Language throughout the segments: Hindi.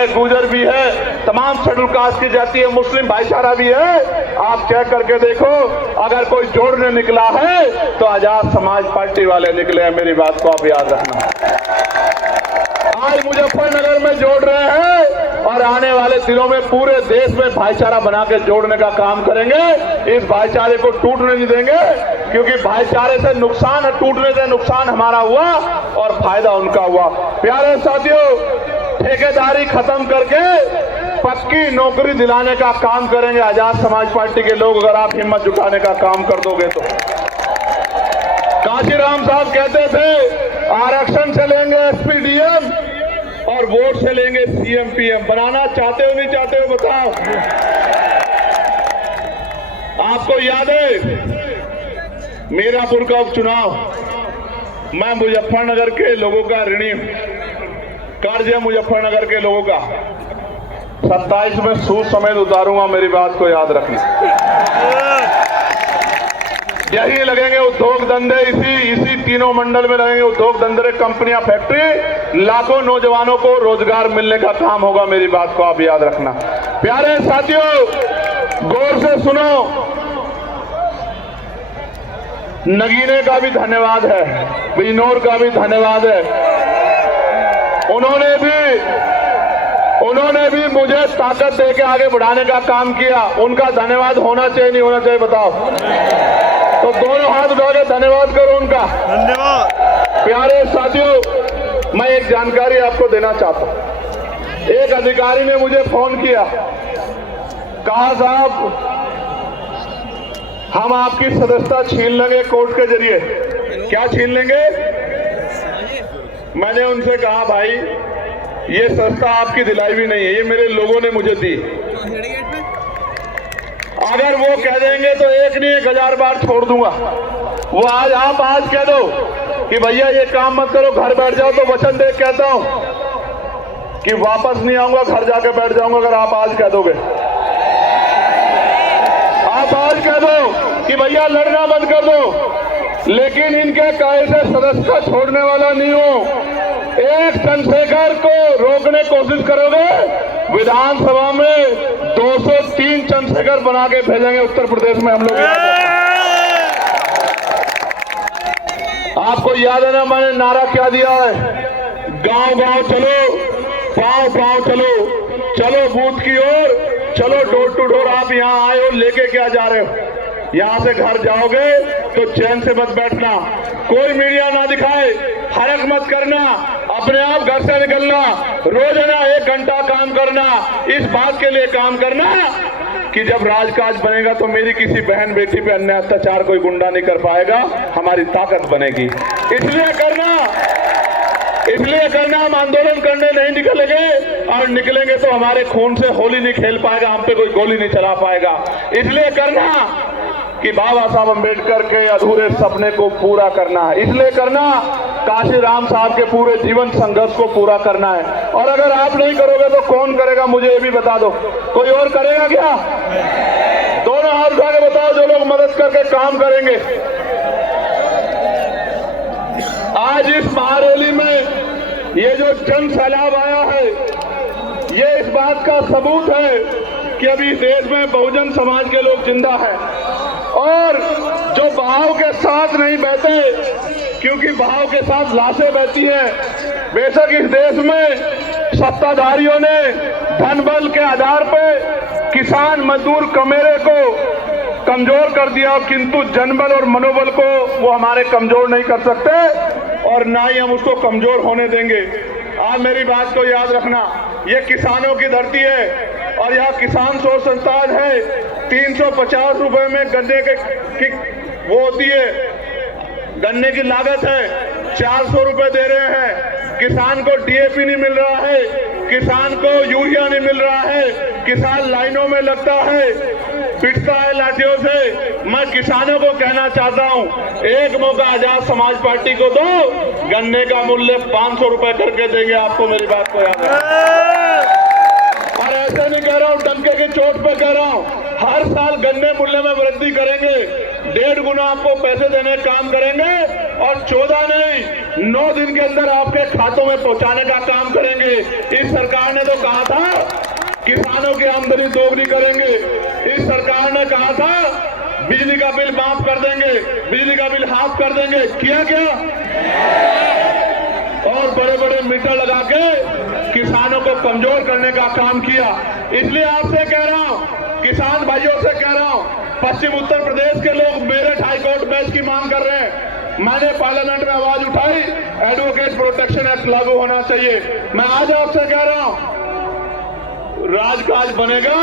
है, गुजर भी है, तमाम शेड्यूल कास्ट की जाति है, मुस्लिम भाईचारा भी है। आप चेक करके देखो, अगर कोई जोड़ने निकला है तो आजाद समाज पार्टी वाले निकले हैं। मेरी बात को आप याद रखना। आज मुजफ्फरनगर में जोड़ रहे हैं और आने वाले दिनों में पूरे देश में भाईचारा बना के जोड़ने का काम करेंगे। इस भाईचारे को टूटने नहीं देंगे, क्योंकि भाईचारे से नुकसान है, टूटने से नुकसान हमारा हुआ और फायदा उनका हुआ। प्यारे साथियों, ठेकेदारी खत्म करके पक्की नौकरी दिलाने का काम करेंगे आजाद समाज पार्टी के लोग, अगर आप हिम्मत जुटाने का काम कर दोगे तो। काशीराम साहब कहते थे आरक्षण से लेंगे एसपी-डीएम और वोट से लेंगे सीएम-पीएम। बनाना चाहते हो नहीं चाहते हो बताओ। आपको याद है मीरापुर का उपचुनाव, मैं मुजफ्फरनगर के लोगों का ऋणी हूं, कर्ज है मुजफ्फरनगर के लोगों का। 27 में सूद समेत उतारूंगा, मेरी बात को याद रखना। यही लगेंगे उद्योग धंधे, इसी तीनों मंडल में लगेंगे उद्योग धंधे, कंपनियां, फैक्ट्री, लाखों नौजवानों को रोजगार मिलने का काम होगा। मेरी बात को आप याद रखना। प्यारे साथियों, गौर से सुनो, नगीने का भी धन्यवाद है, बिजनौर का भी धन्यवाद है। उन्होंने भी मुझे ताकत दे के आगे बढ़ाने का काम किया। उनका धन्यवाद होना चाहिए नहीं होना चाहिए बताओ? तो दोनों हाथ उठा के धन्यवाद करो उनका। धन्यवाद। प्यारे साथियों, मैं एक जानकारी आपको देना चाहता हूं। एक अधिकारी ने मुझे फोन किया, कहा साहब हम आपकी सदस्यता छीन लेंगे कोर्ट के जरिए। क्या छीन लेंगे? मैंने उनसे कहा भाई ये सदस्यता आपकी दिलाई भी नहीं है, ये मेरे लोगों ने मुझे दी। अगर वो कह देंगे तो एक नहीं 1000 बार छोड़ दूंगा। वो आप आज कह दो कि भैया ये काम मत करो, घर बैठ जाओ, तो वचन दे कहता हूं कि वापस नहीं आऊंगा, घर जाके बैठ जाऊंगा। अगर आप आज कह दोगे, आप आज कह दो कि भैया लड़ना बंद कर दो, लेकिन इनके कहे से सदस्यता छोड़ने वाला नहीं हूं। एक चंद्रशेखर को रोकने की कोशिश करोगे, विधानसभा में 203 चंद्रशेखर बना के भेजेंगे उत्तर प्रदेश में हम लोग। आपको याद है ना मैंने नारा क्या दिया है? गांव गांव चलो, पांव पांव चलो, चलो बूथ की ओर, चलो डोर टू डोर। आप यहाँ आए हो, लेके क्या जा रहे हो? यहाँ से घर जाओगे तो चैन से मत बैठना, कोई मीडिया ना दिखाए, हरक मत करना, अपने आप घर से निकलना, रोजाना 1 घंटा काम करना। इस बात के लिए काम करना कि जब राजकाज बनेगा तो मेरी किसी बहन बेटी पे अन्याय अत्याचार कोई गुंडा नहीं कर पाएगा, हमारी ताकत बनेगी। इसलिए करना हम आंदोलन करने नहीं निकलेंगे, और निकलेंगे तो हमारे खून से होली नहीं खेल पाएगा, हम पे कोई गोली नहीं चला पाएगा। इसलिए करना कि बाबा साहब अम्बेडकर के अधूरे सपने को पूरा करना है। इसलिए करना काशीराम साहब के पूरे जीवन संघर्ष को पूरा करना है। और अगर आप नहीं करोगे तो कौन करेगा मुझे ये भी बता दो। कोई और करेगा क्या? दोनों हाथ उठा के बताओ जो लोग मदद करके काम करेंगे। आज इस महारैली में ये जो जन सैलाब आया है, ये इस बात का सबूत है कि अभी देश में बहुजन समाज के लोग जिंदा हैं, और जो बहाव के साथ नहीं बहते, क्योंकि बहाव के साथ लाशें बहती हैं। बेशक इस देश में सत्ताधारियों ने धन बल के आधार पर किसान मजदूर कमेरे को कमजोर कर दिया, किंतु जनबल और मनोबल को वो हमारे कमजोर नहीं कर सकते, और ना ही हम उसको कमजोर होने देंगे। आप मेरी बात को याद रखना, ये किसानों की धरती है और यहाँ किसान शोध संस्थान है। 350 रुपए में गन्ने की वो होती है, गन्ने की लागत है, 400 रुपए दे रहे हैं। किसान को डीएपी नहीं मिल रहा है, किसान को यूरिया नहीं मिल रहा है, किसान लाइनों में लगता है, पिटता है लाठियों से। मैं किसानों को कहना चाहता हूं, एक मौका आजाद समाज पार्टी को दो, गन्ने का मूल्य 500 रुपए करके देंगे आपको। मेरी बात को याद है। और ऐसे नहीं कह रहा हूं, डंके की चोट पे कह रहा हूं, हर साल गन्ने मूल्य में वृद्धि करेंगे, 1.5 गुना आपको पैसे देने का काम करेंगे। और 14 नहीं 9 दिन के अंदर आपके खातों में पहुंचाने का काम करेंगे। इस सरकार ने तो कहा था किसानों की आमदनी दोगुनी करेंगे। इस सरकार ने कहा था बिजली का बिल माफ कर देंगे, बिजली का बिल हाफ कर देंगे। किया क्या? और बड़े बड़े मीटर लगा के किसानों को कमजोर करने का काम किया। इसलिए आपसे कह रहा हूं, किसान भाइयों से कह रहा हूं, पश्चिम उत्तर प्रदेश के लोग मेरठ हाईकोर्ट बेंच की मांग कर रहे हैं। मैंने पार्लियामेंट में आवाज उठाई, एडवोकेट प्रोटेक्शन एक्ट लागू होना चाहिए। मैं आज आपसे कह रहा हूं, राजकाज बनेगा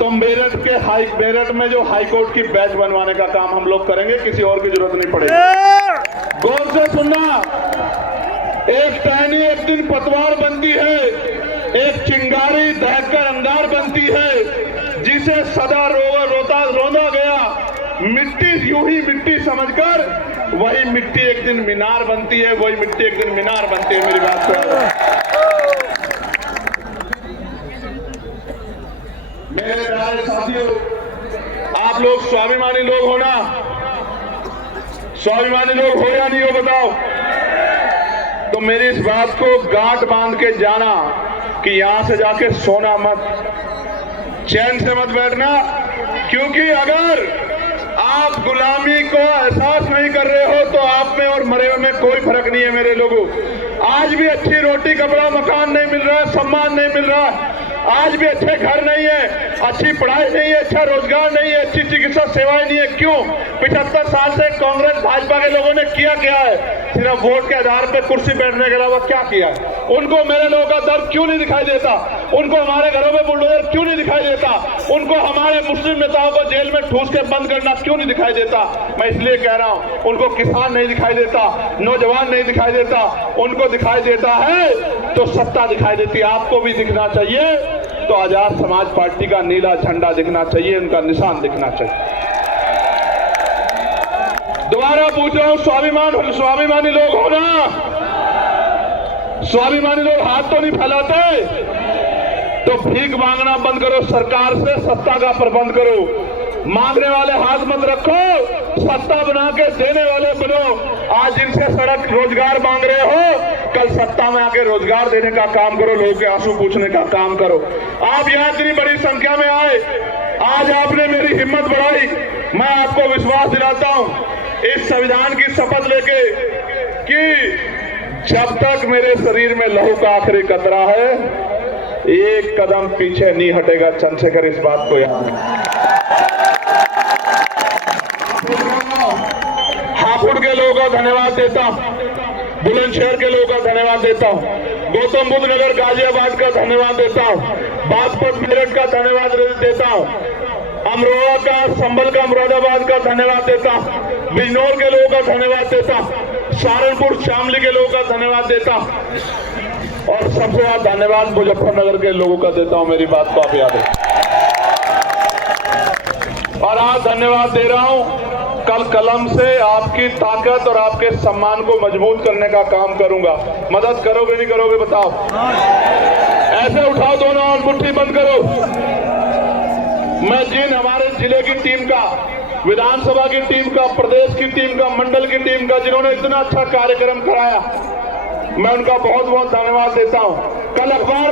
तो मेरठ में जो हाईकोर्ट की बेंच बनवाने का काम हम लोग करेंगे, किसी और की जरूरत नहीं पड़ेगी। गौर से सुनना, एक टहनी एक दिन पतवार बनती है, एक चिंगारी दहककर अंगार बनती है, जिसे सदा रोंदा गया मिट्टी यूं ही मिट्टी समझकर, वही मिट्टी एक दिन मीनार बनती है, वही मिट्टी एक दिन मीनार बनती है। मेरी बात सुनो मेरे प्यारे साथियों, आप लोग स्वाभिमानी लोग हो ना? स्वाभिमानी लोग हो या नहीं हो बताओ? तो मेरी इस बात को गांठ बांध के जाना कि यहां से जाके सोना मत, चैन से मत बैठना, क्योंकि अगर आप गुलामी को एहसास नहीं कर रहे हो तो आप में और मरे में कोई फर्क नहीं है। मेरे लोगों, आज भी अच्छी रोटी कपड़ा मकान नहीं मिल रहा है, सम्मान नहीं मिल रहा है, आज भी अच्छे घर नहीं है, अच्छी पढ़ाई नहीं है, अच्छा रोजगार नहीं है, अच्छी चिकित्सा सेवाएं नहीं है। क्यों? 75 साल से कांग्रेस भाजपा के लोगों ने किया क्या है? सिर्फ वोट के आधार पर कुर्सी बैठने के अलावा क्या किया है? उनको मेरे लोगों का दर्द क्यों नहीं दिखाई देता? उनको हमारे घरों में बुलडोजर क्यों नहीं दिखाई देता? उनको हमारे मुस्लिम नेताओं को जेल में ठूस के बंद करना क्यों नहीं दिखाई देता? मैं इसलिए कह रहा हूं, उनको किसान नहीं दिखाई देता, नौजवान नहीं दिखाई देता, उनको दिखाई देता है तो सत्ता दिखाई देती है। आपको भी दिखना चाहिए तो आजाद समाज पार्टी का नीला झंडा दिखना चाहिए, उनका निशान दिखना चाहिए। दोबारा पूछ रहा हूं, स्वाभिमानी लोग हो ना? स्वाभिमानी लोग हाथ तो नहीं फैलाते? तो भीख मांगना बंद करो, सरकार से सत्ता का प्रबंध करो। मांगने वाले हाथ मत रखो, सत्ता बना के देने वाले बनो। आज जिनसे सड़क रोजगार मांग रहे हो, कल सत्ता में आके रोजगार देने का काम करो, लोगों के आंसू पूछने का काम करो। आप यहाँ इतनी बड़ी संख्या में आए, आज आपने मेरी हिम्मत बढ़ाई। मैं आपको विश्वास दिलाता हूँ इस संविधान की शपथ लेके कि जब तक मेरे शरीर में लहू का आखिरी कतरा है, एक कदम पीछे नहीं हटेगा। चंद्रशेखर, इस बात को याद हापुड़ के लोगों का धन्यवाद देता हूं, बुलंदशहर के लोगों का धन्यवाद देता हूं, गौतम बुद्ध नगर गाजियाबाद का धन्यवाद देता हूं, बागपत मेरठ का धन्यवाद देता हूं, अमरोहा का, संभल का, मुरादाबाद का धन्यवाद देता हूं, बिजनौर के लोगों का धन्यवाद देता हूं, सहारनपुर शामली के लोगों का धन्यवाद देता हूं, और सबसे ज्यादा धन्यवाद मुजफ्फरनगर के लोगों का देता हूं। मेरी बात को आप याद रखें। और आज धन्यवाद दे रहा हूं, कल कलम से आपकी ताकत और आपके सम्मान को मजबूत करने का काम करूंगा। मदद करोगे नहीं करोगे बताओ? ऐसे उठाओ दोनों और मुट्ठी बंद करो। मैं जिन हमारे जिले की टीम का, विधानसभा की टीम का, प्रदेश की टीम का, मंडल की टीम का, जिन्होंने इतना अच्छा कार्यक्रम कराया, मैं उनका बहुत बहुत धन्यवाद देता हूं। कल अखबार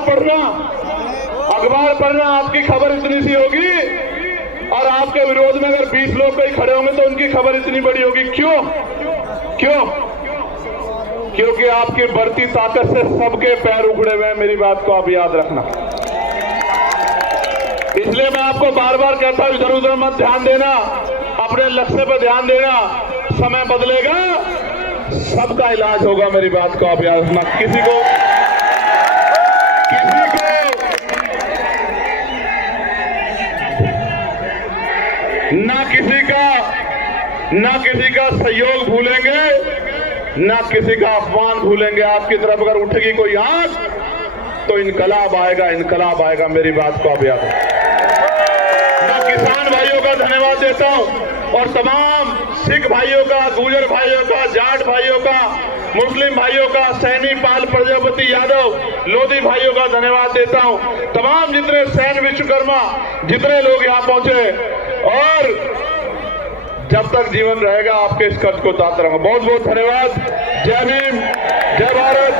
पढ़ना, आपकी खबर इतनी सी होगी और आपके विरोध में अगर 20 लोग कहीं खड़े होंगे तो उनकी खबर इतनी बड़ी होगी। क्यों? क्योंकि आपकी बढ़ती ताकत से सबके पैर उखड़े हुए हैं। मेरी बात को आप याद रखना। इसलिए मैं आपको बार बार कहता हूं, इधर उधर मत ध्यान देना, अपने लक्ष्य पर ध्यान देना। समय बदलेगा, सबका इलाज होगा। मेरी बात को आप याद रखना। किसी को ना किसी का सहयोग भूलेंगे, ना किसी का अपमान भूलेंगे। आपकी तरफ अगर उठेगी कोई आंख तो इनकलाब आएगा। मेरी बात को आप याद रखें। मैं किसान भाइयों का धन्यवाद देता हूं और तमाम सिख भाइयों का, गुर्जर भाइयों का, जाट भाइयों का, मुस्लिम भाइयों का, सैनी, पाल, प्रजापति, यादव, लोधी भाइयों का धन्यवाद देता हूं। तमाम जितने सैन, विश्वकर्मा, जितने लोग यहां पहुंचे और जब तक जीवन रहेगा आपके इस कर्ज को उतारता रहूंगा। बहुत बहुत धन्यवाद। जय भीम, जय भारत,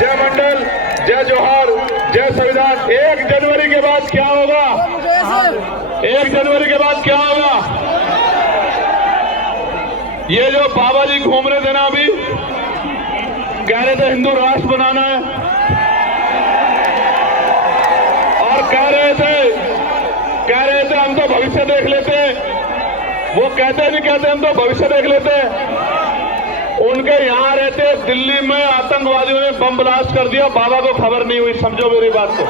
जय मंडल, जय जोहार, जय संविधान। 1 जनवरी के बाद क्या होगा? 1 जनवरी के बाद क्या होगा? ये जो बाबा जी घूम रहे थे ना, अभी कह रहे थे हिंदू राष्ट्र बनाना है, और कह रहे थे हम तो भविष्य देख लेते हैं। वो कहते नहीं कहते हम तो भविष्य देख लेते हैं। उनके यहां रहते दिल्ली में आतंकवादियों ने बम ब्लास्ट कर दिया, बाबा को खबर नहीं हुई। समझो मेरी बात को,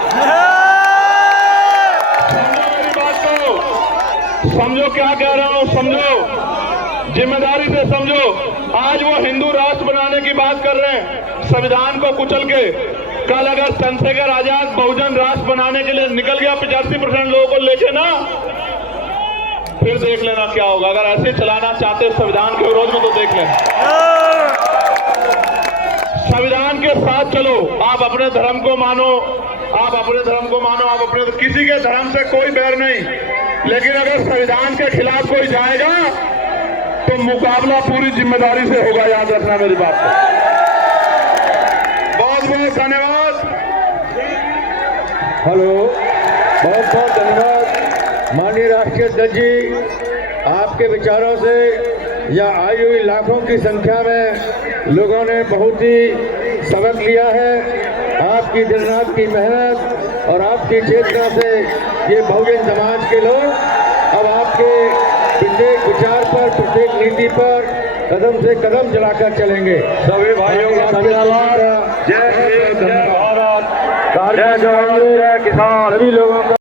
समझो मेरी बात को, समझो क्या कह रहा हूं, समझो, जिम्मेदारी से समझो। आज वो हिंदू राष्ट्र बनाने की बात कर रहे हैं, संविधान को कुचल के। कल अगर चंद्रशेखर आजाद बहुजन राष्ट्र बनाने के लिए निकल गया 85% लोगों को लेके ना, फिर देख लेना क्या होगा। अगर ऐसे चलाना चाहते संविधान के विरोध में तो देख लेना। संविधान के साथ चलो। आप अपने धर्म को मानो, आप अपने धर्म को मानो, आप अपने, किसी के धर्म से कोई बैर नहीं, लेकिन अगर संविधान के खिलाफ कोई जाएगा तो मुकाबला पूरी जिम्मेदारी से होगा। याद रखना मेरी बात को। बहुत बहुत धन्यवाद। हेलो, बहुत बहुत धन्यवाद माननीय राष्ट्रीय अध्यक्ष जी। आपके विचारों से यहाँ आई हुई लाखों की संख्या में लोगों ने बहुत ही सबक लिया है। आपकी दिन रात की मेहनत और आपकी चेतना से ये बहुजन समाज के लोग अब आपके प्रत्येक विचार पर, प्रत्येक नीति पर कदम से कदम चलाकर चलेंगे। सभी भाइयों का धन्यवाद। जय हिंद, जय भारत, जय जवान, जय किसान। सभी लोगों का